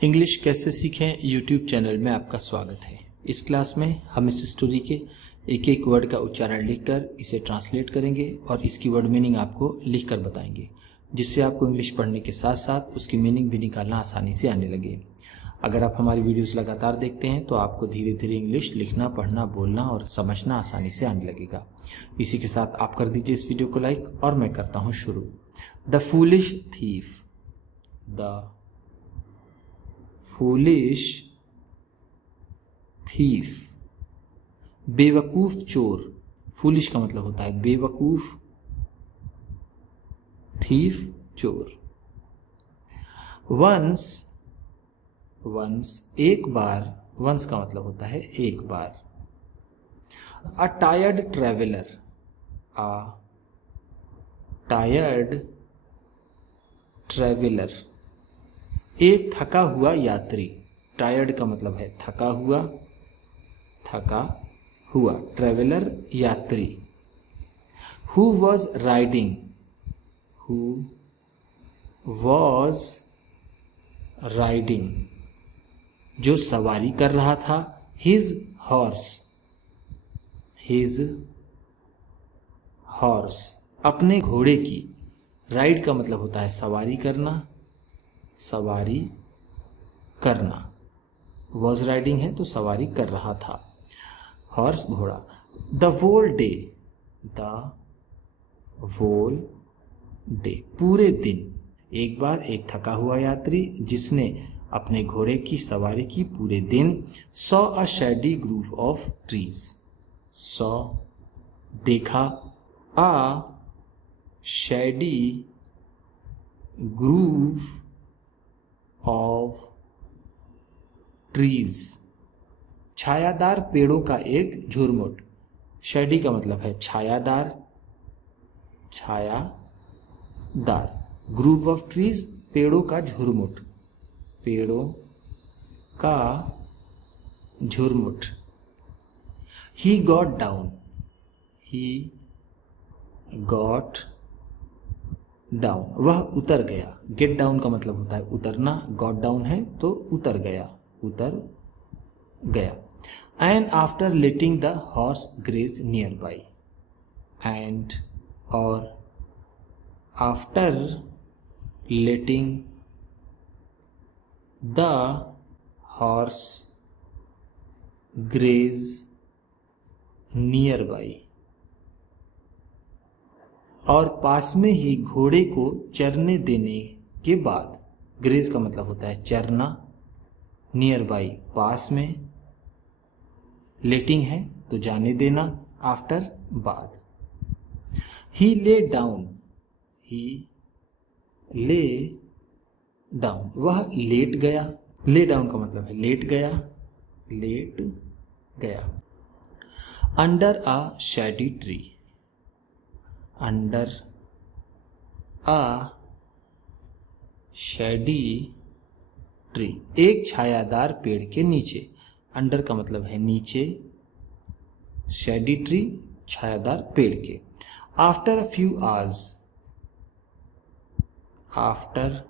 English कैसे सीखें YouTube channel में आपका स्वागत है। इस क्लास में हम इस स्टोरी के एक एक वर्ड का उच्चारण लिखकर इसे ट्रांसलेट करेंगे और इसकी वर्ड मीनिंग आपको लिखकर बताएंगे, जिससे आपको इंग्लिश पढ़ने के साथ साथ उसकी मीनिंग भी निकालना आसानी से आने लगे। अगर आप हमारी वीडियोस लगातार देखते हैं तो आपको धीरे धीरे इंग्लिश लिखना, पढ़ना, बोलना और समझना आसानी से आने लगेगा। इसी के साथ आप कर दीजिए इस वीडियो को लाइक और मैं करता हूँ शुरू। The foolish thief. The foolish thief. बेवकूफ चोर। फूलिश का मतलब होता है बेवकूफ, थीफ चोर। वंस, वंस एक बार, वंस का मतलब होता है एक बार। अ टायर्ड ट्रेवलर। अ टायर्ड ट्रेवलर एक थका हुआ यात्री। टायर्ड का मतलब है थका हुआ, थका हुआ, ट्रेवलर यात्री। Who was riding, who was riding जो सवारी कर रहा था। हिज हॉर्स, हिज हॉर्स अपने घोड़े की। राइड का मतलब होता है सवारी करना, सवारी करना। वॉज राइडिंग है तो सवारी कर रहा था। हॉर्स घोड़ा। The whole day, the whole day पूरे दिन। एक बार एक थका हुआ यात्री जिसने अपने घोड़े की सवारी की पूरे दिन। Saw a shady grove of trees. Saw देखा, a shady grove of trees छायादार पेड़ों का एक झुरमुट। शेडी का मतलब है छायादार, छायादार। ग्रूव ऑफ ट्रीज पेड़ों का झुरमुट, पेड़ों का झुरमुट। He got down, he got down वह उतर गया। गेट डाउन का मतलब होता है उतरना, गॉट डाउन है तो उतर गया, उतर गया। And after letting the horse graze nearby. And और after letting the horse graze nearby और पास में ही घोड़े को चरने देने के बाद। ग्रेज का मतलब होता है चरना, नियर बाई पास में, लेटिंग है तो जाने देना, आफ्टर बाद। ही ले डाउन, ही ले डाउन वह लेट गया। ले डाउन का मतलब है लेट गया, लेट गया। Under a Shady tree, under a Shady tree एक छायादार पेड़ के नीचे। अंडर का मतलब है नीचे, शैडी ट्री छायादार पेड़ के। After a few hours, after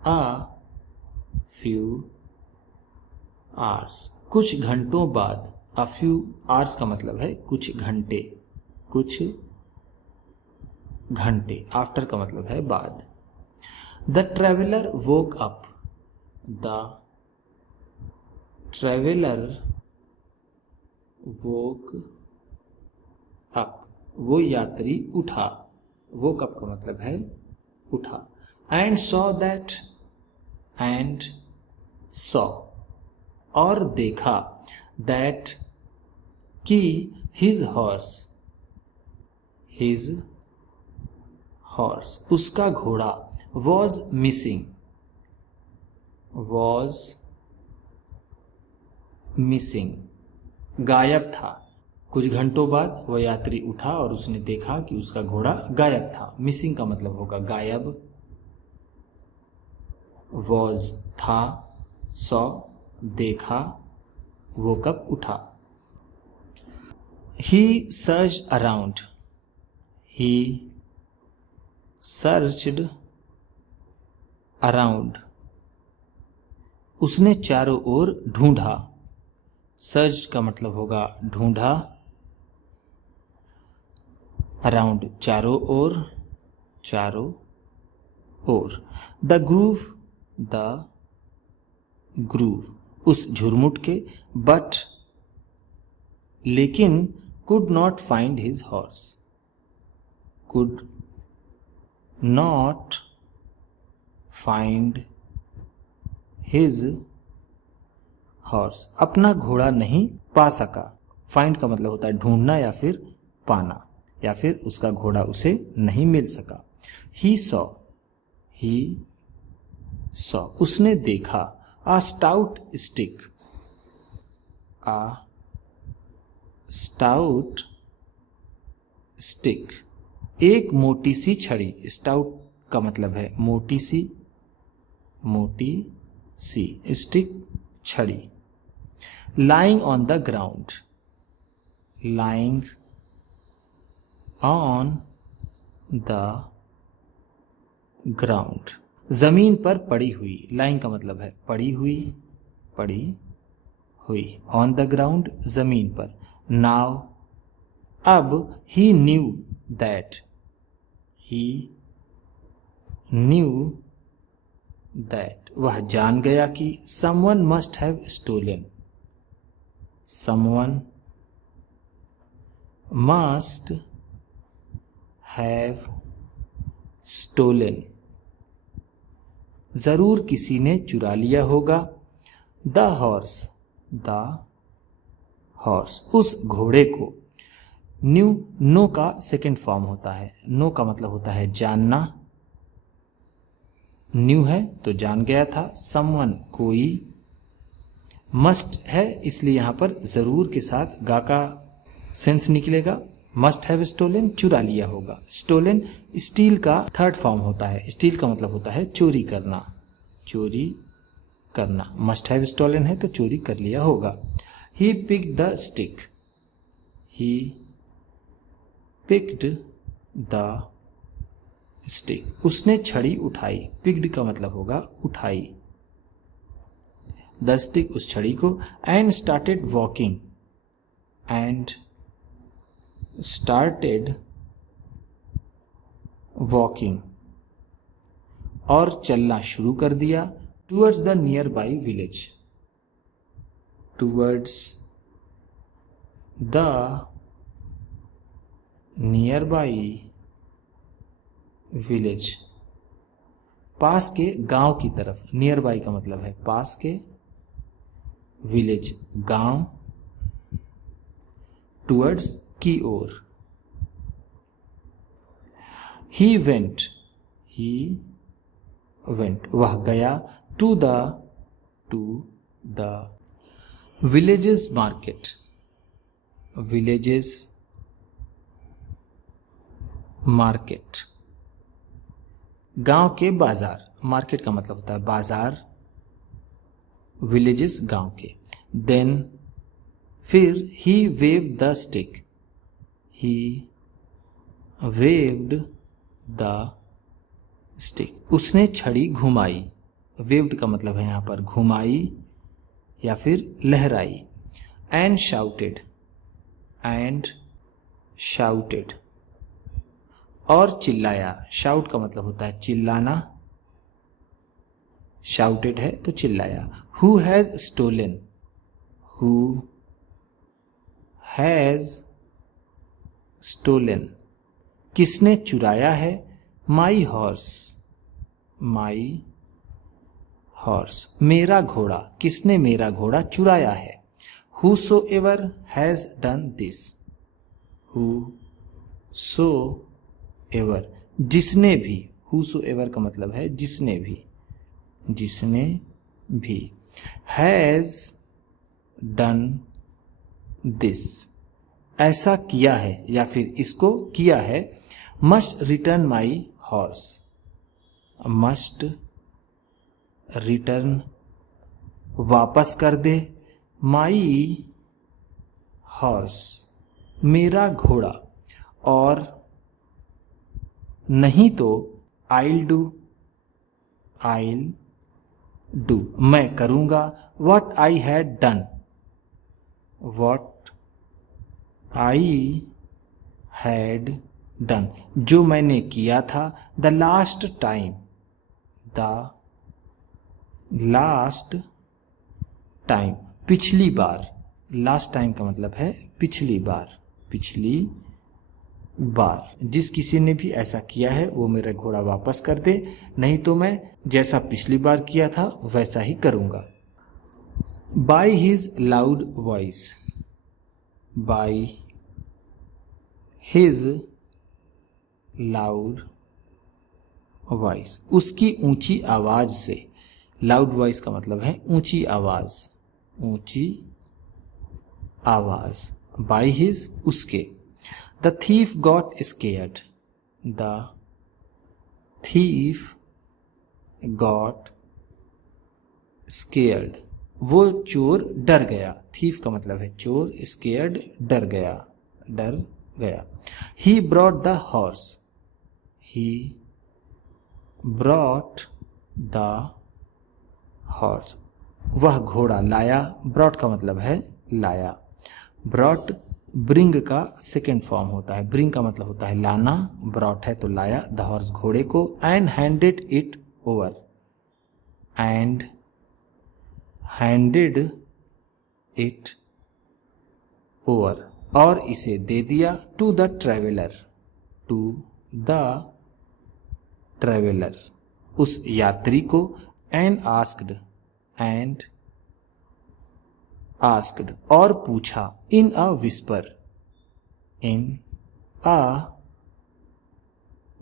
a few hours कुछ घंटों बाद। अ फ्यू आवर्स का मतलब है कुछ घंटे, कुछ घंटे। आफ्टर का मतलब है बाद। The traveller woke up, the traveller woke up वो यात्री उठा। वोक अप का मतलब है उठा। And saw that, and saw और देखा, दैट कि हिज हॉर्स, हिज हॉर्स उसका घोड़ा। वॉज मिसिंग, वॉज मिसिंग गायब था। कुछ घंटों बाद वह यात्री उठा और उसने देखा कि उसका घोड़ा गायब था। मिसिंग का मतलब होगा गायब। वॉज था, सॉ देखा, वो कब उठा। ही सर्च अराउंड, ही सर्च्ड अराउंड उसने चारों ओर ढूंढा। सर्च का मतलब होगा ढूंढा। अराउंड चारों ओर, चारों ओर। द ग्रूव उस झुरमुट के। बट लेकिन could not find his horse. Could not find his horse, अपना घोड़ा नहीं पा सका। फाइंड का मतलब होता है ढूंढना या फिर पाना, या फिर उसका घोड़ा उसे नहीं मिल सका। ही सॉ उसने देखा। आ स्टाउट स्टिक एक मोटी सी छड़ी। स्टाउट का मतलब है मोटी सी स्टिक छड़ी। lying on the ground, lying on the ground, जमीन पर पड़ी हुई। lying का मतलब है पड़ी हुई, on the ground जमीन पर। now अब he knew that वह जान गया कि someone must have stolen, someone must have stolen, जरूर किसी ने चुरा लिया होगा। द हॉर्स उस घोड़े को। नो का सेकेंड फॉर्म होता है। नो का मतलब होता है जानना। न्यू है तो जान गया था। समवन कोई। मस्ट है इसलिए यहां पर जरूर के साथ गा का सेंस निकलेगा। मस्ट हैव स्टोलन चुरा लिया होगा। स्टोलन स्टील का थर्ड फॉर्म होता है। स्टील का मतलब होता है चोरी करना, मस्ट हैव स्टोलन है तो चोरी कर लिया होगा। ही पिक्ड द स्टिक उसने छड़ी उठाई। पिक्ड का मतलब होगा उठाई। द स्टिक उस छड़ी को। एंड स्टार्टेड वॉकिंग और चलना शुरू कर दिया। Towards the nearby village, पास के गांव की तरफ। नियर बाई का मतलब है पास के, विलेज गांव, टूवर्ड्स की ओर। ही वेंट वह गया। टू द विलेजेस मार्केट, गांव के बाजार। मार्केट का मतलब होता है बाजार, विलेजेस गांव के। देन फिर ही वेव्ड द स्टिक उसने छड़ी घुमाई। वेव्ड का मतलब है यहां पर घुमाई या फिर लहराई। एंड शाउटेड और चिल्लाया। शाउट का मतलब होता है चिल्लाना, शाउटेड है तो चिल्लाया। हु हैज स्टोलन किसने चुराया है। माई हॉर्स मेरा घोड़ा, किसने मेरा घोड़ा चुराया है। Whosoever has done this, whosoever जिसने भी। whosoever का मतलब है जिसने भी। has done this ऐसा किया है या फिर इसको किया है। must return my horse, must return वापस कर दे। माई हॉर्स मेरा घोड़ा। और नहीं तो I'll डू, मैं करूँगा। What I had done, what I had done, जो मैंने किया था। The last time, the last time, पिछली बार। लास्ट टाइम का मतलब है पिछली बार, पिछली बार। जिस किसी ने भी ऐसा किया है वो मेरा घोड़ा वापस कर दे, नहीं तो मैं जैसा पिछली बार किया था वैसा ही करूँगा। By his loud voice, by his loud voice, उसकी ऊंची आवाज से। लाउड वॉइस का मतलब है ऊंची आवाज, ऊंची आवाज। बाय हिज, उसके। The thief got scared, the thief got scared, वो चोर डर गया। थीफ का मतलब है चोर, स्केयर्ड डर गया, डर गया। He brought the horse, he brought the horse, वह घोड़ा लाया। ब्रॉट का मतलब है लाया। ब्रॉट ब्रिंग का सेकेंड फॉर्म होता है। ब्रिंग का मतलब होता है लाना, ब्रॉट है तो लाया द हॉर्स घोड़े को। And handed it over, and handed it over, और इसे दे दिया। To the traveller, to the traveller, उस यात्री को। एंड आस्क्ड, एंड आस्क्ड, और पूछा। इन अ विस्पर, इन अ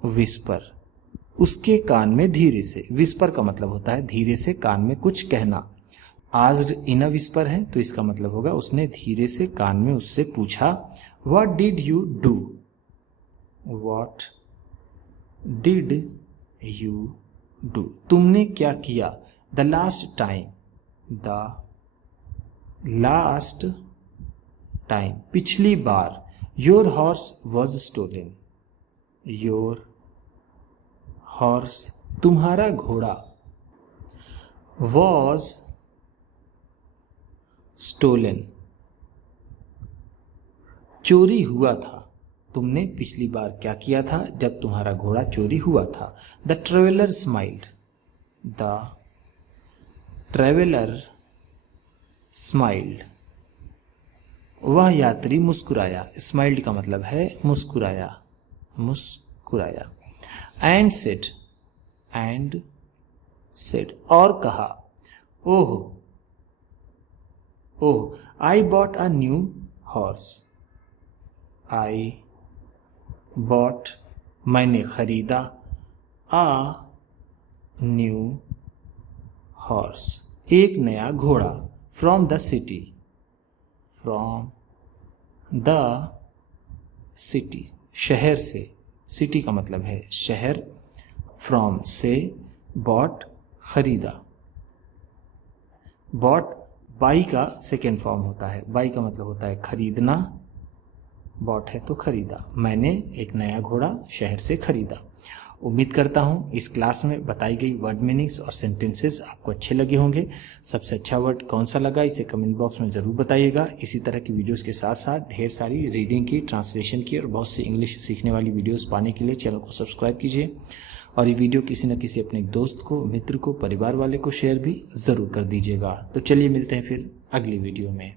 विस्पर, उसके कान में धीरे से। विस्पर का मतलब होता है धीरे से कान में कुछ कहना। आस्क्ड इन अ विस्पर है तो इसका मतलब होगा उसने धीरे से कान में उससे पूछा। What did you do, what did you do, तुमने क्या किया। The last time, the last time, पिछली बार। Your horse was stolen, your horse, तुम्हारा घोड़ा। वॉज स्टोलन, चोरी हुआ था। तुमने पिछली बार क्या किया था जब तुम्हारा घोड़ा चोरी हुआ था। The traveller smiled, the traveller smiled, वह यात्री मुस्कुराया। स्माइल्ड का मतलब है मुस्कुराया, मुस्कुराया। एंड सेड, एंड सेड, और कहा। Oh, oh, I bought a new horse, I bought, मैंने खरीदा। आ न्यू हॉर्स, एक नया घोड़ा। From the city, from the city, शहर से। सिटी का मतलब है शहर। फ्रॉम से, बॉट खरीदा। बॉट बाई का सेकेंड फॉर्म होता है। बाई का मतलब होता है खरीदना, बॉट है तो खरीदा। मैंने एक नया घोड़ा शहर से खरीदा। उम्मीद करता हूँ इस क्लास में बताई गई वर्ड मीनिंग्स और सेंटेंसेस आपको अच्छे लगे होंगे। सबसे अच्छा वर्ड कौन सा लगा इसे कमेंट बॉक्स में ज़रूर बताइएगा। इसी तरह की वीडियोस के साथ साथ ढेर सारी रीडिंग की, ट्रांसलेशन की और बहुत सी इंग्लिश सीखने वाली वीडियोस पाने के लिए चैनल को सब्सक्राइब कीजिए। और ये वीडियो किसी न किसी अपने दोस्त को, मित्र को, परिवार वाले को शेयर भी ज़रूर कर दीजिएगा। तो चलिए मिलते हैं फिर अगली वीडियो में।